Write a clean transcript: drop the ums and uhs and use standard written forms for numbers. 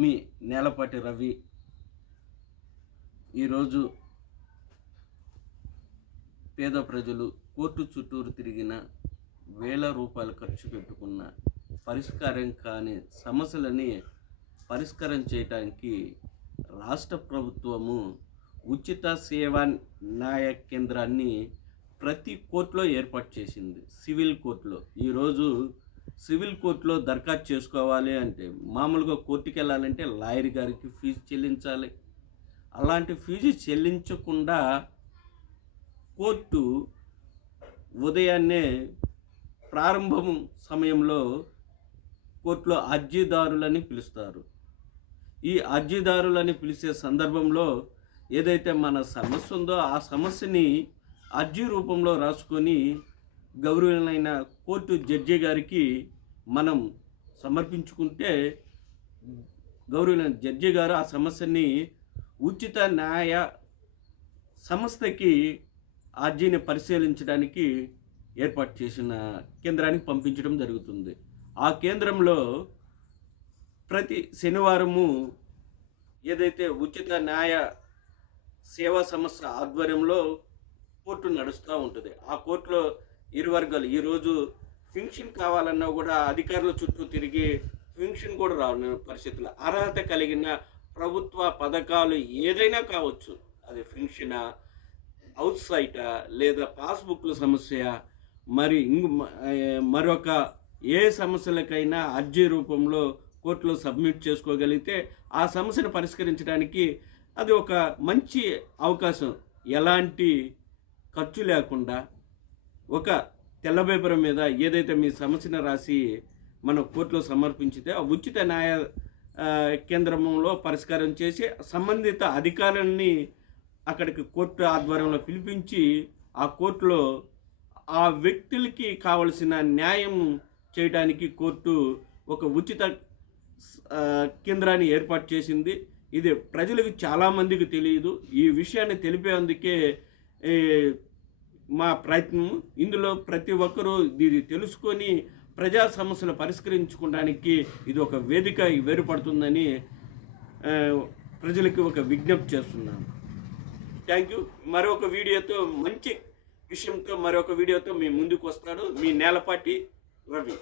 మీ నేలపాటి రవి ఈరోజు పేద ప్రజలు కోర్టు చుట్టూరు తిరిగిన వేల రూపాయలు ఖర్చు పెట్టుకున్న పరిష్కారం కాని సమస్యలని పరిష్కారం చేయడానికి రాష్ట్ర ప్రభుత్వము ఉచిత సేవా న్యాయ కేంద్రాన్ని ప్రతి కోర్టులో ఏర్పాటు చేసింది. సివిల్ కోర్టులో ఈరోజు సివిల్ కోర్టులో దరఖాస్తు చేసుకోవాలి అంటే మామూలుగా కోర్టుకి వెళ్ళాలంటే లాయర్ గారికి ఫీజు చెల్లించాలి. అలాంటి ఫీజు చెల్లించకుండా కోర్టు ఉదయాన్నే ప్రారంభం సమయంలో కోర్టులో అర్జీదారులని పిలుస్తారు. ఈ అర్జీదారులని పిలిచే సందర్భంలో ఏదైతే మన సమస్య ఉందో ఆ సమస్యని అర్జీ రూపంలో రాసుకొని గౌరవనీయులైన కోర్టు జడ్జి గారికి మనం సమర్పించుకుంటే గౌరవనీయులైన జడ్జి గారు ఆ సమస్యని ఉచిత న్యాయ సంస్థకి అర్జీని పరిశీలించడానికి ఏర్పాటు చేసిన కేంద్రానికి పంపించడం జరుగుతుంది. ఆ కేంద్రంలో ప్రతి శనివారము ఏదైతే ఉచిత న్యాయ సేవా సంస్థ ఆధ్వర్యంలో కోర్టు నడుస్తూ ఉంటుంది. ఆ కోర్టులో ఇరు వర్గాలు ఈరోజు ఫింక్షన్ కావాలన్నా కూడా అధికారుల చుట్టూ తిరిగి ఫింక్షన్ కూడా రాని పరిస్థితులు, అర్హత కలిగిన ప్రభుత్వ పథకాలు ఏదైనా కావచ్చు, అది ఫింక్షనా, హౌస్ సైటా, లేదా పాస్బుక్ల సమస్య, మరి మరొక ఏ సమస్యలకైనా అర్జీ రూపంలో కోర్టులో సబ్మిట్ చేసుకోగలిగితే ఆ సమస్యను పరిష్కరించడానికి అది ఒక మంచి అవకాశం. ఎలాంటి ఖర్చు లేకుండా ఒక తెల్ల పేపర్ మీద ఏదైతే మీ సమస్యను రాసి మన కోర్టులో సమర్పించితే ఆ ఉచిత న్యాయ కేంద్రంలో పరిష్కారం చేసి సంబంధిత అధికారులని అక్కడికి కోర్టు ఆధ్వర్యంలో పిలిపించి ఆ కోర్టులో ఆ వ్యక్తులకి కావలసిన న్యాయం చేయడానికి కోర్టు ఒక ఉచిత కేంద్రాన్ని ఏర్పాటు చేసింది. ఇది ప్రజలకు చాలామందికి తెలియదు. ఈ విషయాన్ని తెలిపేందుకే మా ప్రయత్నం. ఇందులో ప్రతి ఒక్కరూ ఇది తెలుసుకొని ప్రజా సమస్యలు పరిష్కరించుకోవడానికి ఇది ఒక వేదిక వేరుపడుతుందని ప్రజలకి ఒక విజ్ఞప్తి చేస్తున్నాను. Thank you. మరొక వీడియోతో మంచి విషయంతో మరొక వీడియోతో మీ ముందుకు వస్తాడు మీ నేలపాటి రవి.